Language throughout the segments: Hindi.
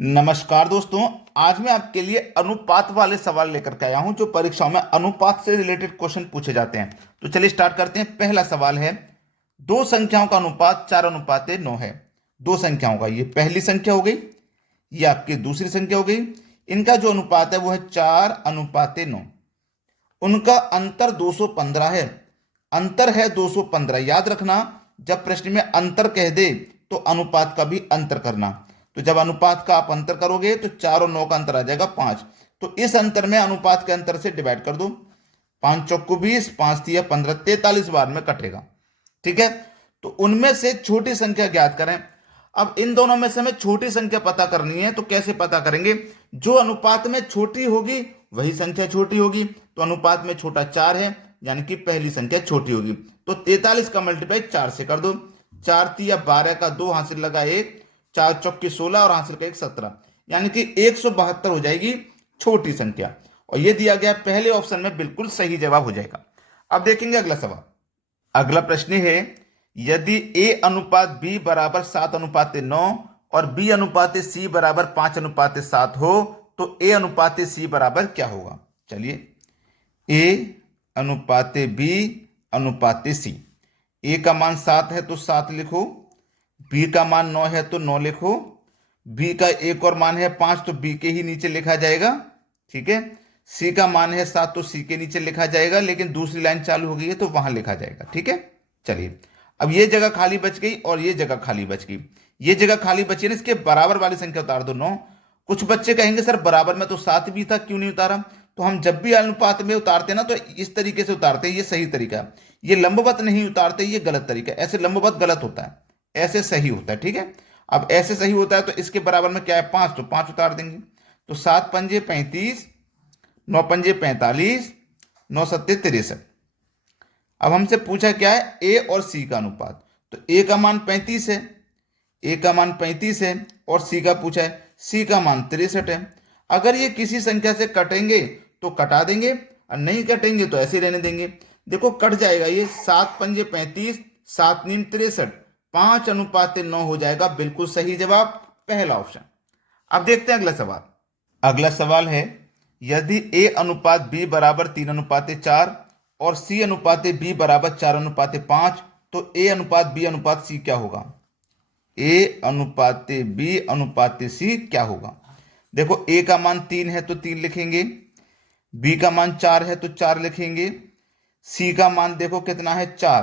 नमस्कार दोस्तों। आज मैं आपके लिए अनुपात वाले सवाल लेकर के आया हूं जो परीक्षाओं में अनुपात से रिलेटेड क्वेश्चन पूछे जाते हैं। तो चलिए स्टार्ट करते हैं। पहला सवाल है, दो संख्याओं का अनुपात 4:9 है। दो संख्याओं का, ये पहली संख्या हो गई, ये आपकी दूसरी संख्या हो गई। इनका जो अनुपात है वो है 4:9। उनका अंतर 215 है। अंतर है 215। याद रखना, जब प्रश्न में अंतर कह दे तो अनुपात का भी अंतर करना। तो जब अनुपात का आप अंतर करोगे तो 4 और 9 का अंतर आ जाएगा 5। तो इस अंतर में अनुपात के अंतर से डिवाइड कर दो। 5 चौको 20, 5 तिया 15, 43 बार में कटेगा। ठीक है। तो उनमें से छोटी संख्या ज्ञात करें। अब इन दोनों में से हमें छोटी संख्या पता करनी है, तो कैसे पता करेंगे? जो अनुपात में छोटी होगी वही संख्या छोटी होगी। तो अनुपात में छोटा 4 है, यानी कि पहली संख्या छोटी होगी। तो 43 का मल्टीप्लाई 4 से कर दो। 4 तिया 12 का 2 हासिल लगा 1, 4 चौके 16 और हासिल का 1 17, यानी कि 172 हो जाएगी छोटी संख्या। और ये दिया गया पहले ऑप्शन में बिल्कुल सही जवाब हो जाएगा। अब देखेंगे अगला सवाल। अगला प्रश्न है, यदि a अनुपात b बराबर 7:9 और b अनुपात c बराबर 5:7 हो तो a अनुपात c बराबर क्या होगा? चलिए, a अनुपात b अनुपात c। a का मान 7 है तो 7 लिखो, b का मान 9 है तो 9 लिखो, b का एक और मान है 5 तो b के ही नीचे लिखा जाएगा। ठीक है। c का मान है 7 तो c के नीचे लिखा जाएगा, लेकिन दूसरी लाइन चालू हो गई है तो वहां लिखा जाएगा। ठीक है। चलिए, अब ये जगह खाली बच गई और ये जगह खाली बच गई। ये जगह खाली बची ना, इसके बराबर वाली संख्या उतार दो 9। कुछ बच्चे कहेंगे सर बराबर में तो 7 भी था, क्यों नहीं उतारा? तो हम जब भी अनुपात में उतारते ना तो इस तरीके से उतारते हैं, ये सही तरीका है। ये लंबवत नहीं उतारते, ये गलत तरीका है। ऐसे लंबवत गलत होता है, ऐसे सही होता है। ठीक है। अब ऐसे सही होता है तो इसके बराबर में क्या है? 5, तो 5 उतार देंगे। तो 7 पंजे 35, 9 पंजे 45, 9 सत्ते 63। अब हमसे पूछा क्या है? ए और सी का अनुपात। तो ए का मान 35 है, ए का मान 35 है, और सी का पूछा है, सी का मान 63 है। अगर ये किसी संख्या से कटेंगे तो कटा देंगे, और नहीं कटेंगे तो ऐसे रहने देंगे। देखो कट जाएगा ये। 7 पंजे 35, 7 नीम 63, 5:9 हो जाएगा। बिल्कुल सही जवाब पहला ऑप्शन। अब देखते हैं अगला सवाल। अगला सवाल है, यदि a अनुपात b बराबर 3:4 और c अनुपात b बराबर 4:5 तो a अनुपात b अनुपात c क्या होगा? a अनुपात b अनुपात c क्या होगा? देखो a का मान 3 है तो 3 लिखेंगे, b का मान 4 है तो 4 लिखेंगे, c का मान देखो कितना है 4,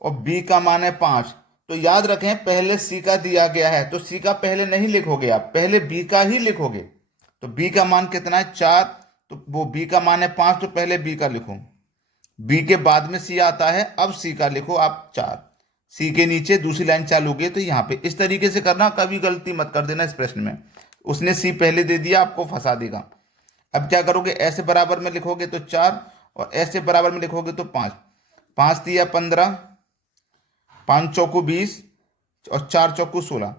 और b का मान है 5। तो याद रखें, पहले c का दिया गया है तो c का पहले नहीं लिखोगे, आप पहले b का ही लिखोगे। तो b का मान कितना है? 4। तो वो b का मान है 5, तो पहले b का लिखो। b के बाद में c आता है, अब c का लिखो आप 4। c के नीचे दूसरी लाइन चालू हो गई, तो यहाँ पे इस तरीके से करना, कभी गलती मत कर देना इस प्रश्न में। उसने c पहले दे दिया, आपको फंसा देगा। अब क्या करोगे? ऐसे बराबर में लिखोगे तो 4, और ऐसे बराबर में लिखोगे तो 5। 5 तिया 15, 5 चौको 20, और 4 चौको 16।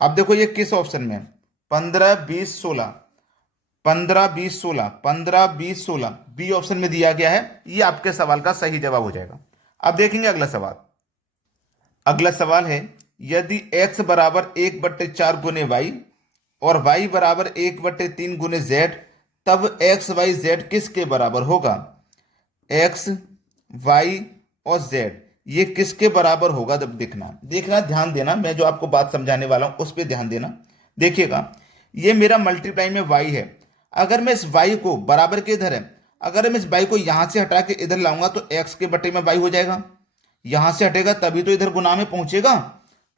अब देखो ये किस ऑप्शन में? 15 20 16, 15 20 16, 15 20 16 बी ऑप्शन में दिया गया है। ये आपके सवाल का सही जवाब हो जाएगा। अब देखेंगे अगला सवाल। अगला सवाल है, यदि x बराबर 1/4 गुने y और y बराबर 1/3 गुने z, तब x y z किसके बराबर होगा? x y और z ये किसके बराबर होगा? जब देखना ध्यान देना, मैं जो आपको बात समझाने वाला हूं उस पर ध्यान देना। देखिएगा, ये मेरा मल्टीप्लाई में y है। अगर मैं इस y को बराबर के इधर है, अगर मैं इस y को यहां से हटा के इधर लाऊंगा तो x के बटे में y हो जाएगा। यहां से हटेगा तभी तो इधर गुना में पहुंचेगा।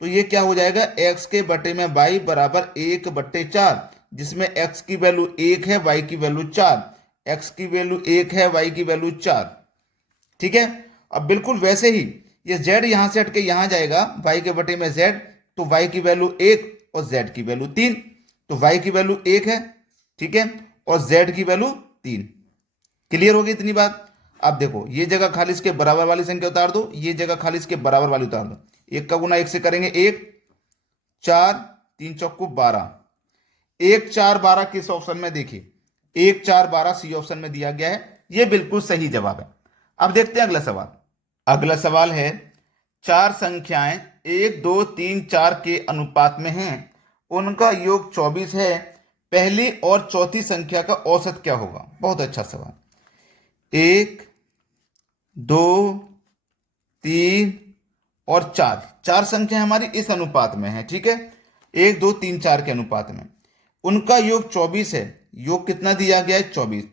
तो ये क्या हो जाएगा? x के बटे में y बराबर 1/4, जिसमें x की वैल्यू 1 है, y की वैल्यू 4। x की वैल्यू 1 है, y की वैल्यू 4। ठीक है। अब बिल्कुल वैसे ही ये z यहां से हटके यहां जाएगा, y के बटे में z, तो y की वैल्यू 1 और z की वैल्यू 3। तो y की वैल्यू 1 है, ठीक है, और z की वैल्यू 3। क्लियर होगी इतनी बात? अब देखो, ये जगह खाली इसके बराबर वाली संख्या उतार दो, ये जगह खाली इसके बराबर वाली उतार दो। 1 का गुना 1 से करेंगे 1, 4 3 चौको 12। 1 4 12 किस ऑप्शन में? देखिए 1 4 12 सी ऑप्शन में दिया गया है। ये बिल्कुल सही जवाब है। अब देखते हैं अगला सवाल। अगला सवाल है, चार संख्याएं 1 2 3 4 के अनुपात में हैं उनका योग 24 है, पहली और चौथी संख्या का औसत क्या होगा? बहुत अच्छा सवाल। 1, 2, 3 और 4, चार संख्या हमारी इस अनुपात में है, ठीक है, 1, 2, 3, 4 के अनुपात में। उनका योग 24 है। योग कितना दिया गया है? 24।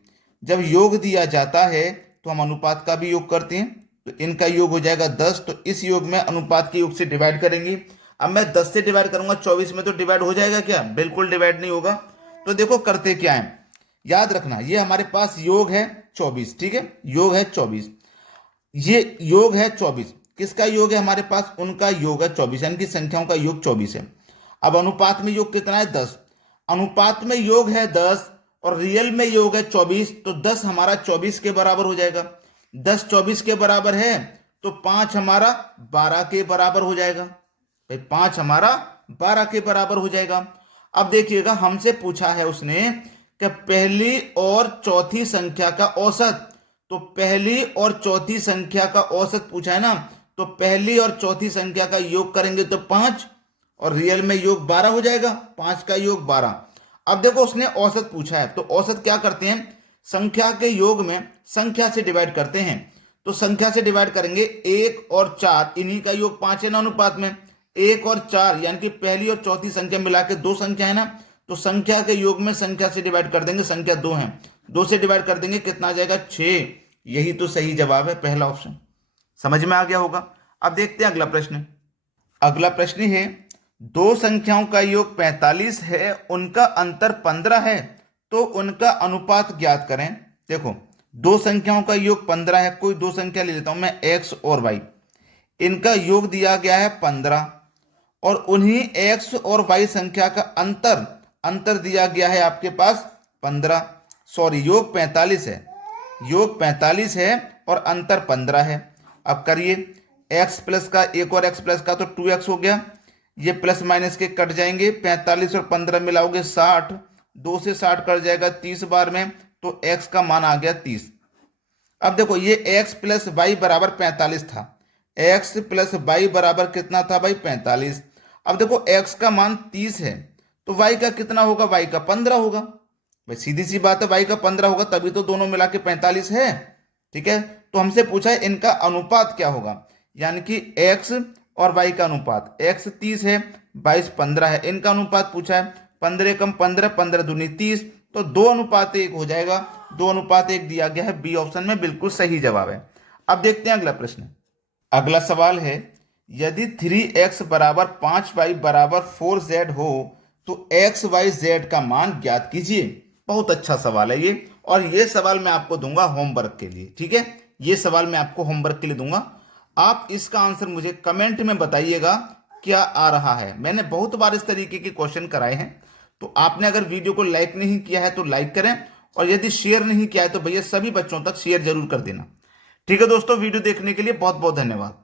जब योग दिया जाता है तो हम अनुपात का भी योग करते हैं, तो इनका योग हो जाएगा 10, तो इस योग में अनुपात के योग से डिवाइड करेंगे। अब मैं 10 से डिवाइड करूंगा 24 में, तो डिवाइड हो जाएगा क्या? बिल्कुल डिवाइड नहीं होगा। तो देखो करते क्या है, याद रखना, ये हमारे पास योग है 24, ठीक है, योग है 24, ये योग है 24। किसका योग है हमारे पास? उनका योग है 24, यानी कि संख्याओं का योग 24 है। अब अनुपात में योग कितना है? 10। अनुपात में योग है 10 और रियल में योग है 24, तो 10 हमारा 24 के बराबर हो जाएगा। 10 24 के बराबर है तो 5 हमारा 12 के बराबर हो जाएगा। भाई 5 हमारा 12 के बराबर हो जाएगा। अब देखिएगा, हमसे पूछा है उसने कि पहली और चौथी संख्या का औसत, तो पहली और चौथी संख्या का औसत पूछा है ना, तो पहली और चौथी संख्या का योग करेंगे तो 5 और रियल में योग 12 हो जाएगा, 5 का योग 12। अब देखो उसने औसत पूछा है, तो औसत क्या करते हैं? संख्या के योग में संख्या से डिवाइड करते हैं, तो संख्या से डिवाइड करेंगे 1 और 4, इन्हीं का योग 5 है ना अनुपात में। 1 और 4 यानी कि पहली और चौथी संख्या मिला के 2 संख्या है ना, तो संख्या के योग में संख्या से डिवाइड कर देंगे, संख्या 2 है, 2 से डिवाइड कर देंगे, कितना आ जाएगा? 6। यही तो सही जवाब है, पहला ऑप्शन। समझ में आ गया होगा। अब देखते हैं अगला प्रश्न। अगला प्रश्न है, दो संख्याओं का योग 45 है, उनका अंतर 15 है, तो उनका अनुपात ज्ञात करें। देखो, दो संख्याओं का योग 15 है, कोई दो संख्या ले लेता हूं मैं, x और y, इनका योग दिया गया है 15 और उन्हीं x और y संख्या का अंतर दिया गया है आपके पास 15, सॉरी योग 45 है, योग 45 है और अंतर 15 है। अब करिए, x प्लस का एक और x प्लस का तो 2x हो गया, ये प्लस माइनस के कट जाएंगे, 45 और 15 मिलाओगे 60, 2 से 60 कट जाएगा 30 बार में, तो x का मान आ गया 30। अब देखो, ये x प्लस वाई बराबर 45 था, x प्लस वाई बराबर कितना था भाई? 45। अब देखो x का मान 30 है, तो y का कितना होगा? y का 15 होगा। भाई सीधी सी बात है, y का 15 होगा, तभी तो दोनों मिला के 45 है, ठीक है। तो हमसे पूछा है इनका अनुपात क्या होगा, यानी कि x और y का अनुपात, x 30 है, 22 15 है, इनका अनुपात पूछा है, 15 कम 15, 15 दूनी 30, तो 2:1 हो जाएगा, 2:1 दिया गया है, बी ऑप्शन में बिल्कुल सही जवाब है। अब देखते हैं अगला प्रश्न। अगला सवाल है, यदि 3x बराबर 5y बराबर 4z हो तो x y z का मान ज्ञात कीजिए। बहुत अच्छा सवाल है ये, और ये सवाल मैं आपको दूंगा होमवर्क के लिए, ठीक है, ये सवाल मैं आपको होमवर्क के लिए दूंगा। आप इसका आंसर मुझे कमेंट में बताइएगा क्या आ रहा है। मैंने बहुत बार इस तरीके के क्वेश्चन कराए हैं, तो आपने अगर वीडियो को लाइक नहीं किया है तो लाइक करें, और यदि शेयर नहीं किया है तो भैया सभी बच्चों तक शेयर जरूर कर देना। ठीक है दोस्तों, वीडियो देखने के लिए बहुत बहुत धन्यवाद।